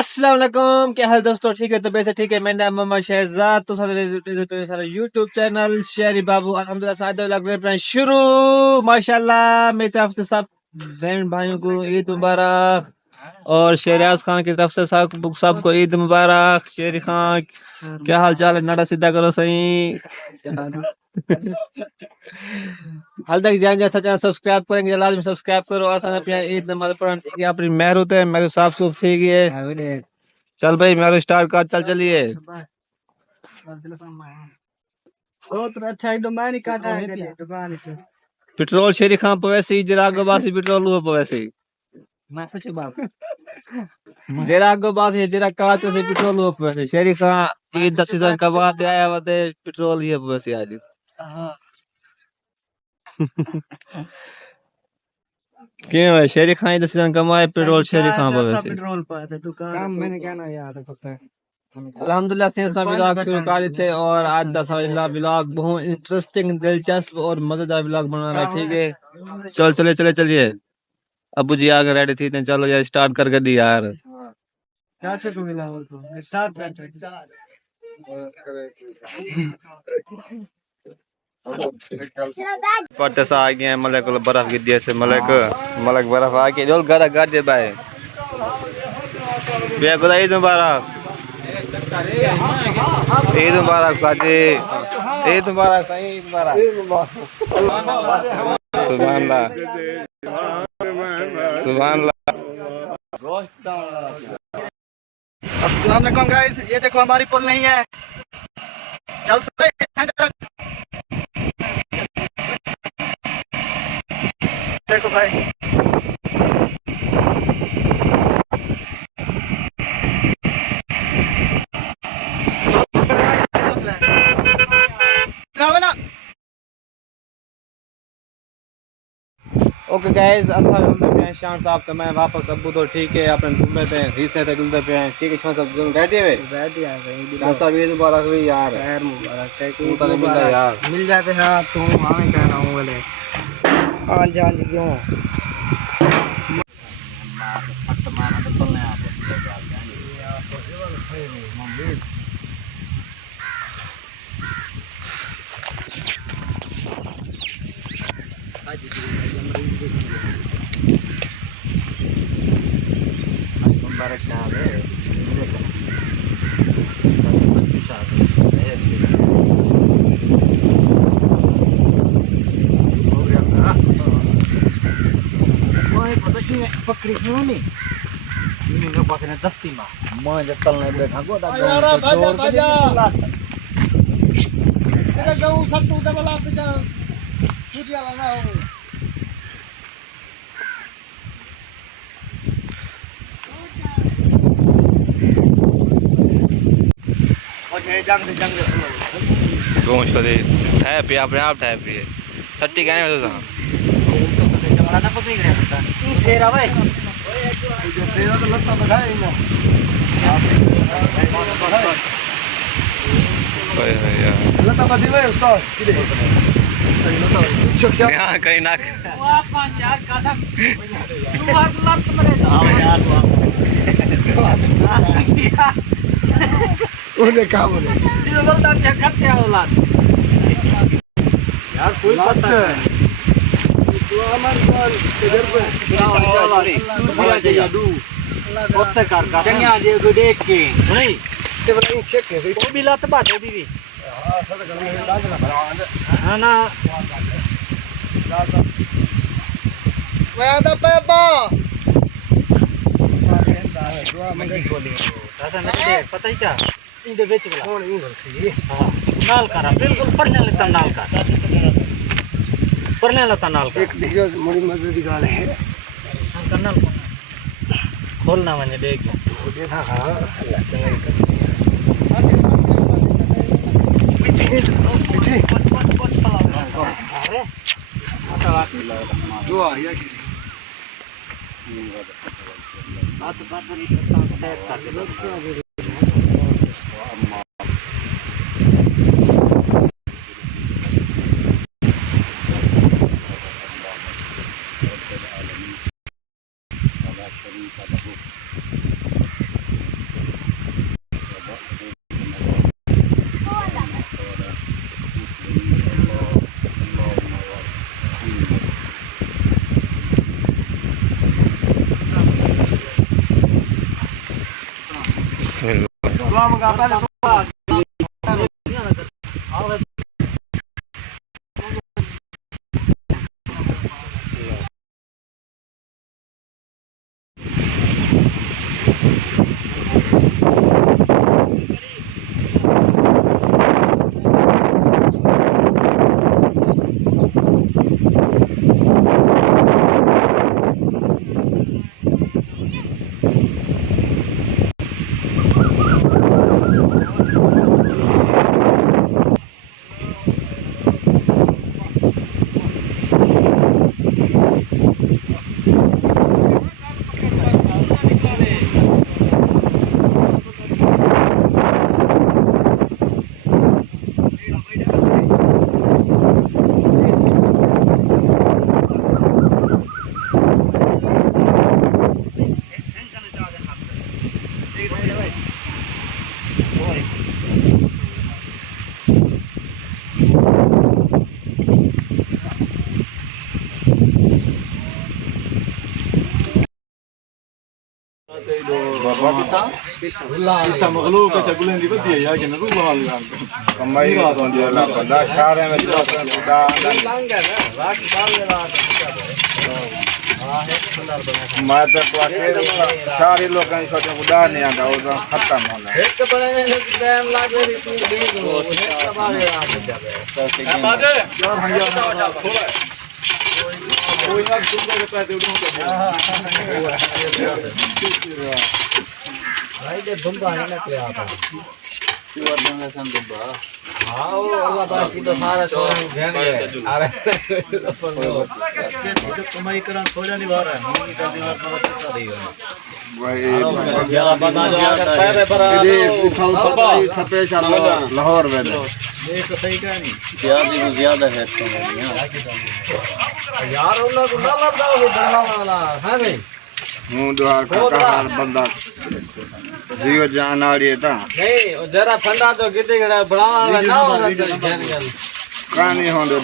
अस्सलाम वालेकुम, क्या हाल दोस्तों? ठीक है, तो वैसे ठीक है। मेरा नाम मोहम्मद शहजाद, तो सारा यूट्यूब चैनल शेरी बाबू अल्हम्दुलिल्लाह सादे लग रहे हैं शुरू। माशाल्लाह मेरी तरफ से सब बहन भाइयों को ईद मुबारक और शेरियाज खान की तरफ से सबको ईद मुबारक। शेरी खान क्या हाल चाल है? नाड़ा सीधा करो सही। हाल तक जाएंगे चैनल सब्सक्राइब करेंगे, लाजमी सब्सक्राइब करो और साथ में ईद नमाज पढ़ने ठीक है। अपनी मेहर होते हैं, मेरे साफ सुफ ठीक है। चल भाई मेरे स्टार्ट कर, चल चलिए। बहुत अच्छा एकदम नहीं काटा है दुकान पे पेट्रोल शेरी खां पवेसी जरागो बासी पेट्रोल हुआ पवेसी मैं कुछ बात जरागो बासी जरा काच से पेट्रोल हुआ पवेसी शेरी खां ईद द सीजन का बाद आया वते पेट्रोल ये पवेसी आज। हां क्यों है शेरी खां ईद द सीजन कमाए पेट्रोल शेरी खां पवेसी पेट्रोल पर दुकान काम मैंने क्या ना याद है अल्हम्दुलिल्लाह से सब व्लॉग शुरू कर थे और आज दसवां व्लॉग बहुत इंटरेस्टिंग दिलचस्प और मजेदार व्लॉग बना रहा है ठीक है। चल चले चले चलिए, अबू जी आगे रेडी थी तो चलो यार स्टार्ट करके दी यार। क्या चीज मिला वो स्टार्ट कर पट्टे सा आ गए मलक को बर्फ गिर दिए से मलक मलक बर्फ आ के जोल गरा गाड़ दे भाई बे खुदा ईद मुबारक ईद मुबारक साजी ईद मुबारक सही ईद मुबारक सुभान अल्लाह सुभान अल्लाह। अस्सलाम वालेकुम गाइस, ये देखो हमारी पुल नहीं है। चल देखो भाई ओके गाइस अस्सलाम वालेकुम शान साहब तो मैं वापस अबू तो ठीक है अपने घूमते थे हिस्से थे डुलते पे हैं ठीक है। शान साहब जो रेडी है शान साहब ईद मुबारक हुई यार खैर मुबारक है तू तो नहीं मिलता यार मिल जाते हैं तू हमें कहना हूं बोले हां जान जी क्यों पकड़ी क्यों नहीं इनके पास ने दस्ती मां मैं जब चलने बैठा को यार भाजा भाजा तेरा गांव सब तू दबला पे जा छुटिया लगा हो ओए जंग गोश को दे है पे अपने आप है पे छट्टी कहने में तो जमाना पकड़ी गया तेरा भाई तेरा तो लगता बढ़ाए ना ओए यार लगता बदी में उस्ताद किधर है यहां कहीं ना वाह पांच यार कसम तू हाथ लत मरे हां यार उन्हें क्या बोले जिस बोलता क्या करते हैं औलाद यार कोई पता है तू हमारे कॉल इधर पे दू कोते कर चंगा जे को देख के नहीं ते बता चेक के वो भी लत बाटे भी हां सब गले लागला हां ना मैं आदा पेपा दुआ मंगे खोली ऐसा नहीं पता ही क्या इनके बेच गला कौन इन सी हां नाल करा बिल्कुल पढ़ने लेता नाल का पढ़ने लेता नाल का एक दिगो मोरी मजे दी गाल है करना खोलना मैंने देख लो देखा हां अल्लाह चंगा अरे दुआ या की बात कर दे दुआ मंगा पहले Kita makhluk macam bulan di betul ya, jangan lupa hal yang kembali atau dia lakukan. Dah cara yang sudah mata kuatir सारे लोग कहीं छोटे बुढ़ा नहीं आता वो तो खत्म होना है एक बड़े में टाइम लागे ऋतु देख लो एक बारे आ जाए बात है यार भैया थोड़ा कोई ना तुम लोग कहते हो भाई ये दुम्बा है ना क्या आता क्यों बंगा सम दुम्बा हां वो अल्लाह ताला की तो सारा छोड़ ध्यान है अरे तो कमाई करन थोड़ा नहीं बाहर है हम का दीवार पर चिपका दी भाई जरा बता जो अगर पैसे पर ये छपे लाहौर में ये तो सही का नहीं ज्यादा है तो यार उन्होंने को ना लगा वो डरना वाला है भाई हूं द्वार का बंदा जीव जान आ रही था नहीं जरा ठंडा तो कितने घड़ा बढ़ावा ना हो कहानी होंदे